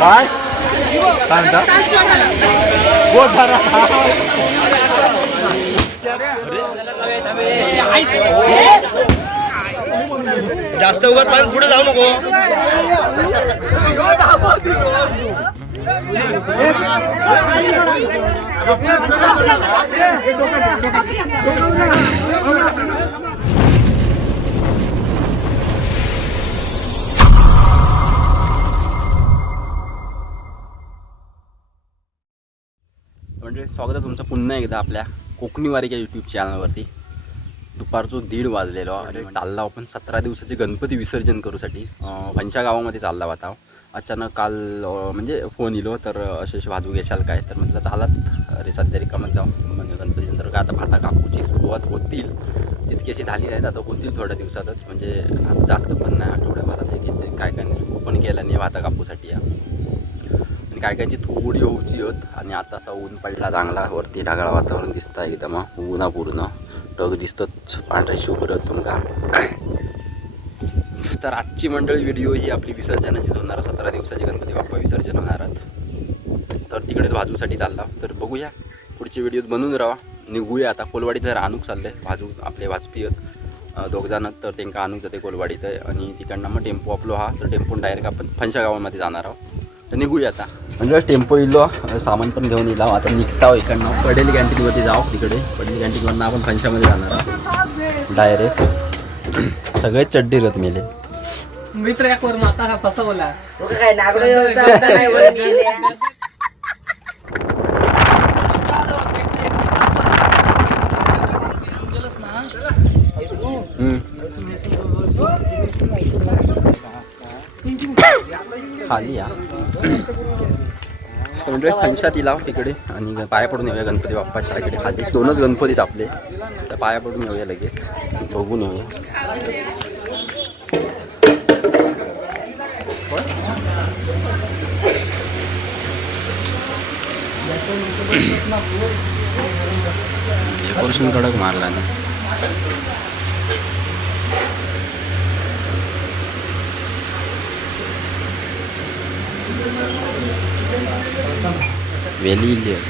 काय काय म्हणता जास्त उगाच पाणी पुढे जाऊ नको. म्हणजे स्वागत आहे तुमचं पुन्हा एकदा आपल्या कोकणी वारी या यूट्यूब चॅनलवरती. दुपारचं 1:30 वाजलेलो आणि चालला आपण 17 दिवसाचे गणपती विसर्जन करूसाठी फणशा गावामध्ये चालला होता. अचानक काल म्हणजे फोन येलो तर असे वाजू घेशाल काय, तर म्हटलं चालत अरे सध्या रिकामच जाऊ म्हणजे गणपती नंतर काय आता भाता कापूची सुरुवात होतील, तितकी अशी झाली नाहीत, आता होतील थोड्या दिवसातच. म्हणजे आता जास्त पण नाही, आठवड्याभरात की काय काय सुरू पण केलं नाही भाता कापूसाठी या. आणि काय कायची थोडी होऊची होत. आणि आता असा ऊन पडला चांगला, वरती ढगाळ वातावरण दिसतं एकदम ऊना पूर्ण ढग दिसतच पांढरे शुभ्र तुमका. तर आजची मंडळी व्हिडिओ ही आपली विसर्जनाचीच होणार. 17 दिवसाचे गणपती बाप्पा विसर्जन होणार आहेत. तर तिकडेच भाजूसाठी चालला, तर बघूया पुढचे व्हिडिओ बनवून राहा. निघूया आता कोलवाडीत रानूक चाललंय भाजू आपले वाजपीयत दोघजण, तर त्यांना आणूक जाते कोलवाडीत आहे. आणि तिकडनं मग टेम्पो आपलो हा, तर टेम्पोन डायरेक्ट आपण फणशा गावामध्ये जाणार आहोत. तर निघूया आता. म्हणजे टेम्पो इलो सामान पण घेऊन येला, आता निघताव इकडनं पडेल कॅन्टीनवरती जाऊ. तिकडे पडेल कॅन्टीनवरनं आपण फणशामध्ये जाणार आहोत डायरेक्ट. सगळे चड्डी रत मेले मित्र एक वर माता हा फसवला काय नागडो काय वर गेले. खाली या म्हणजे फणशात इला तिकडे आणि पाया पडून येऊया गणपती बाप्पाच्या इकडे. खाली 2च गणपतीत आपले, तर पाया पडून येऊया लगेच, बघून येऊया. डेकोरेशन कडक मारला ना. वेलिलियस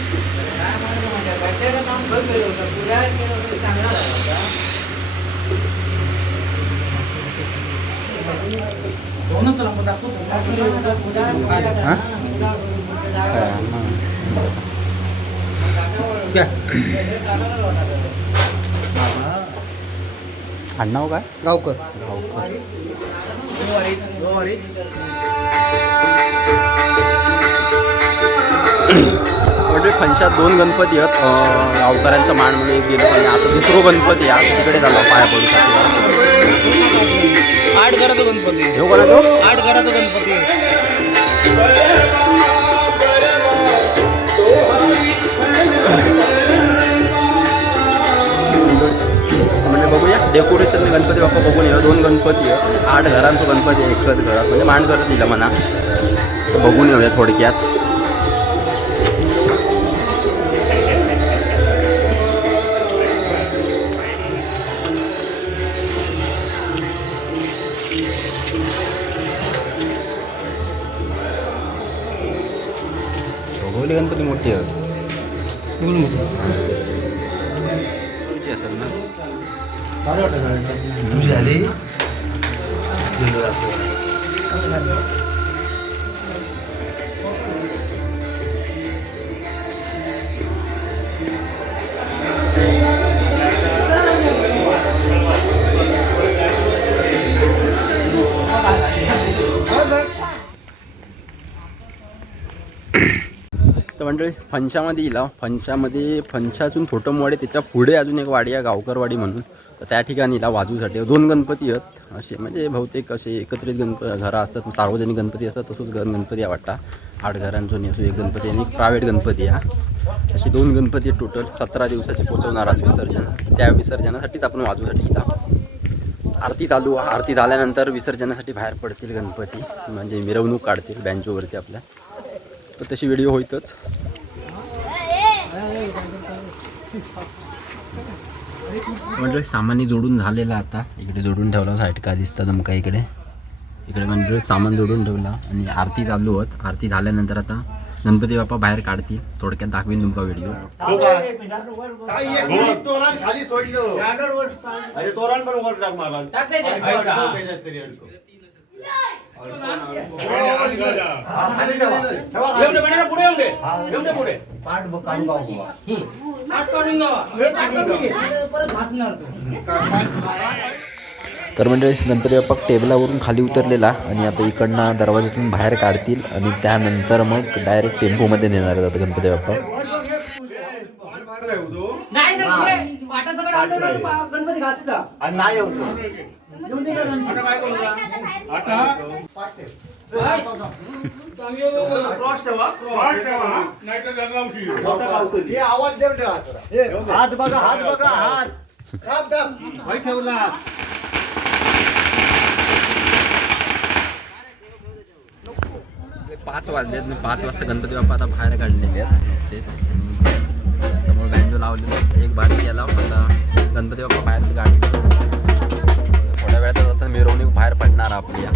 आडनाव काय? गावकर. म्हणजे फणशात 2 गणपती आहेत. गावकऱ्यांचा मान म्हणून एक गेलो आणि आता दुसरं गणपती आहे तिकडे झाला पाया पडूसाठी. 8 घराचा गणपती हे कोणाचं? 8 घराचा गणपती. म्हणजे बघूया डेकोरेशन गणपती बाप्पा बघून येऊ. 2 गणपती आहेत, 8 घरांचं गणपती आहे एकच घरात, म्हणजे मान घरच दिलं म्हणा. तर बघून येऊया थोडक्यात. भोगवली गणपती मोठी आहे असेल ना. झाली तर मंडळी फणशामध्ये इला, फणशातून फोटोमवाडी त्याच्या पुढे अजून एक वाडी आहे गावकरवाडी म्हणून, तर त्या ठिकाणी इला वाजूसाठी 2 गणपती आहेत असे. म्हणजे बहुतेक असे एकत्रित घरं असतात, सार्वजनिक गणपती असतात, तसंच गणपती आहे वाटतं. 8 घरांचून असो एक गणपती आणि एक प्रायव्हेट गणपती आहे. असे 2 गणपती टोटल 17 दिवसाचे पोचवणार आहात विसर्जन. त्या विसर्जनासाठीच आपण वाजूसाठी इला. आरती चालू, आरती झाल्यानंतर विसर्जनासाठी बाहेर पडतील गणपती, म्हणजे मिरवणूक काढतील बँजोवरती आपल्या. तर तशी व्हिडिओ होईतच. म्हणजे सामान्य जोडून झालेला, आता इकडे जोडून ठेवला साईड का दिसतं तुमका इकडे. इकडे म्हणजे सामान जोडून ठेवला आणि आरती चालू होत. आरती झाल्यानंतर आता गणपती बाप्पा बाहेर काढतील. थोडक्यात दाखवीन तुमका व्हिडिओ. खाली सोडलं तोरण पण वर टाक मला तर म्हणजे गणपती बाप्पा टेबलावरून खाली उतरलेला आणि आता इकडनं दरवाजातून बाहेर काढतील आणि त्यानंतर मग डायरेक्ट टेम्पोमध्ये नेणार आहेत आता गणपती बाप्पा. गणपती घासता नाही होतो आवाज देव ठेवा. हात बघा हात बघा हात ठेवला. 5 वाजलेत आणि 5 वाजता गणपती बाप्पा आता बाहेर काढलेले आहेत. तेच आणि समोर बँजो लावलेला एक बारीक गेला. आता गणपती बाप्पा बाहेर गाडी थोड्या वेळात आता मिरवणूक बाहेर पडणार आपली.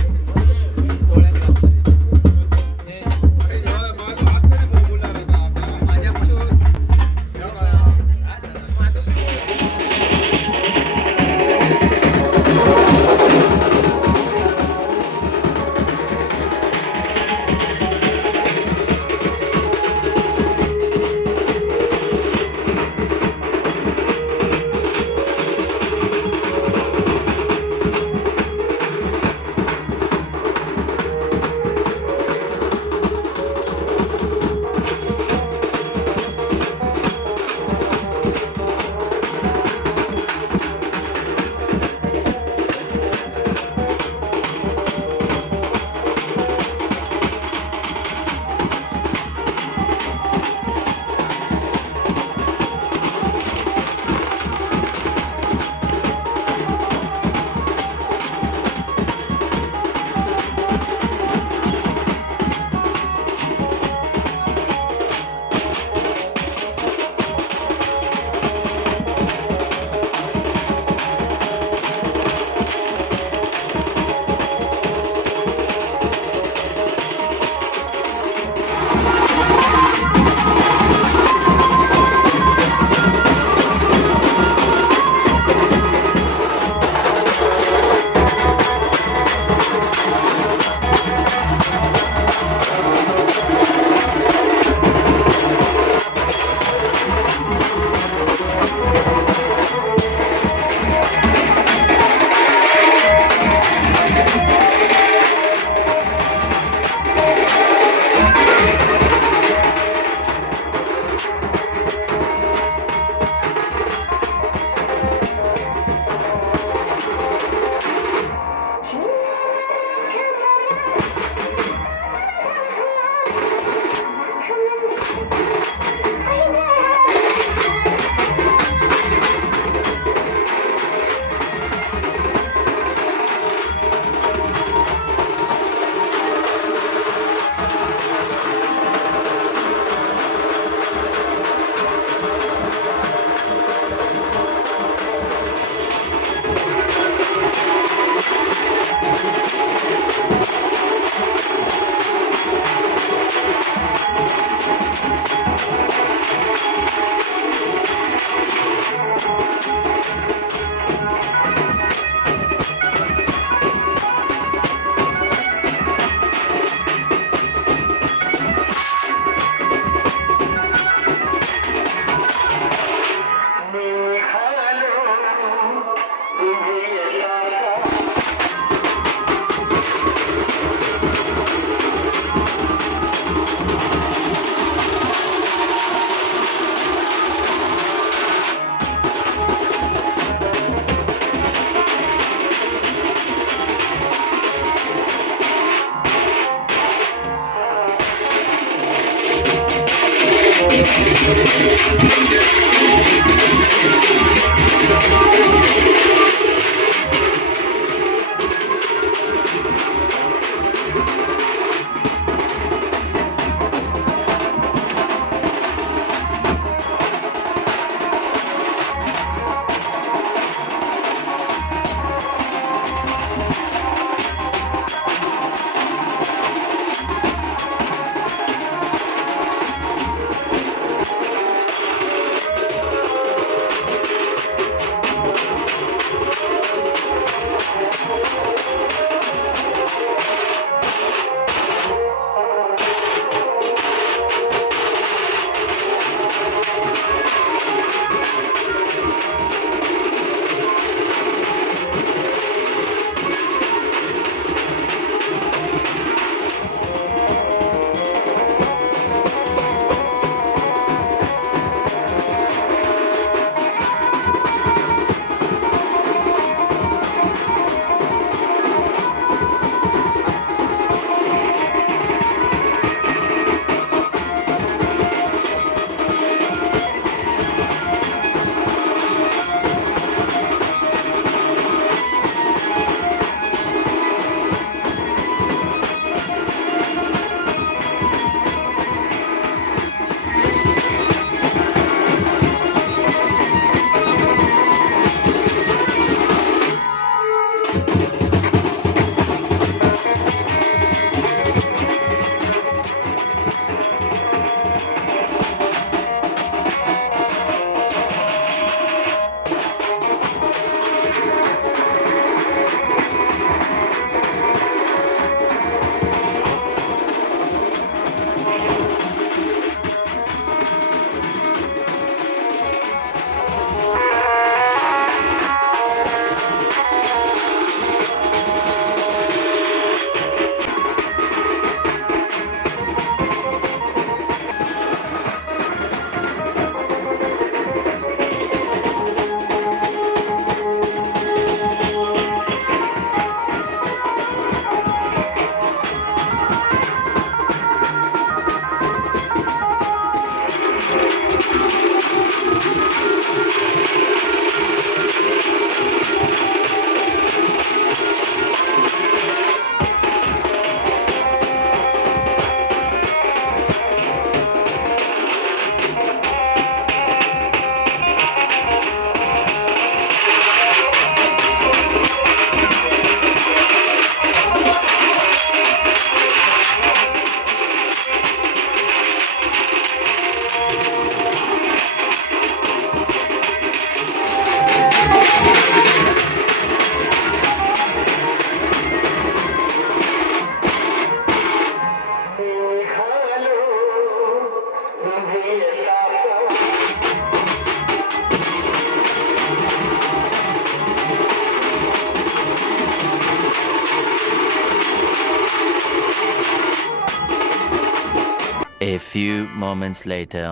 A few moments later.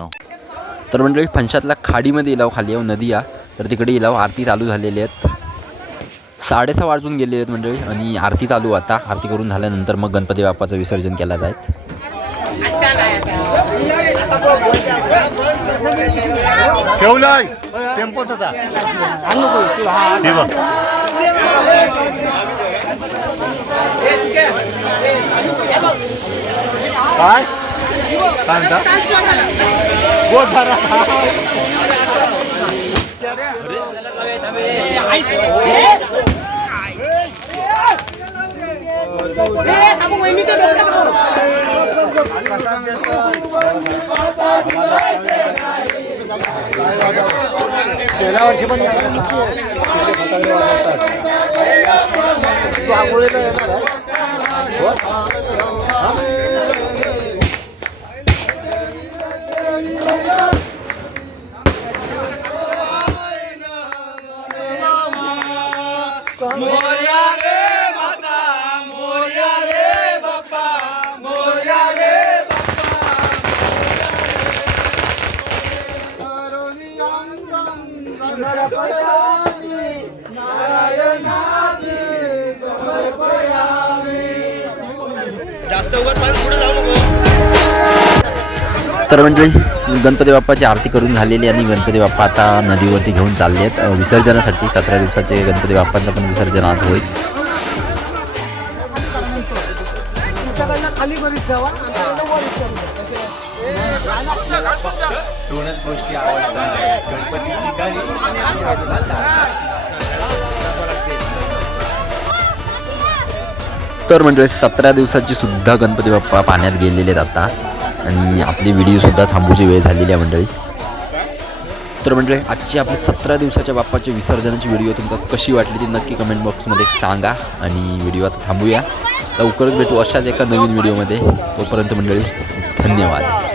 तर मंडळी फणशातल्या खाडीमध्ये इलाव खाली आहे नदी आहे, तर तिकडे इलाव आरती चालू झालेली आहेत. 6:30 वाजून गेलेले आहेत मंडळी आणि आरती चालू आता. आरती करून झाल्यानंतर मग गणपती बाप्पाचं विसर्जन केलं जात. ठेवलाय टेम्पोत होता हे बघ. काय काय म्हणता गोट भरा. गेल्या वर्षी पण तर मंडळी गणपती बाप्पाची आरती करून झालेली आणि गणपती बाप्पा आता नदीवरती घेऊन चालले आहेत विसर्जनासाठी. 17 दिवसाचे गणपती बाप्पांचं पण विसर्जन आज होईल. दोनच गोष्टी आवडतात गणपतीची गाणी. तर मंडळी 17 दिवसाची सुद्धा गणपती बाप्पा पाण्यात गेलेले आहेत आता आणि आपली व्हिडिओसुद्धा थांबूची वेळ झालेली आहे मंडळी. तर मंडळी आजची आपली 17 दिवसाच्या बाप्पाच्या विसर्जनाची व्हिडिओ तुम्हाला कशी वाटली ती नक्की कमेंट बॉक्समध्ये सांगा आणि व्हिडिओ आता थांबूया. लवकरच भेटू अशाच एका नवीन व्हिडिओमध्ये. तोपर्यंत मंडळी धन्यवाद.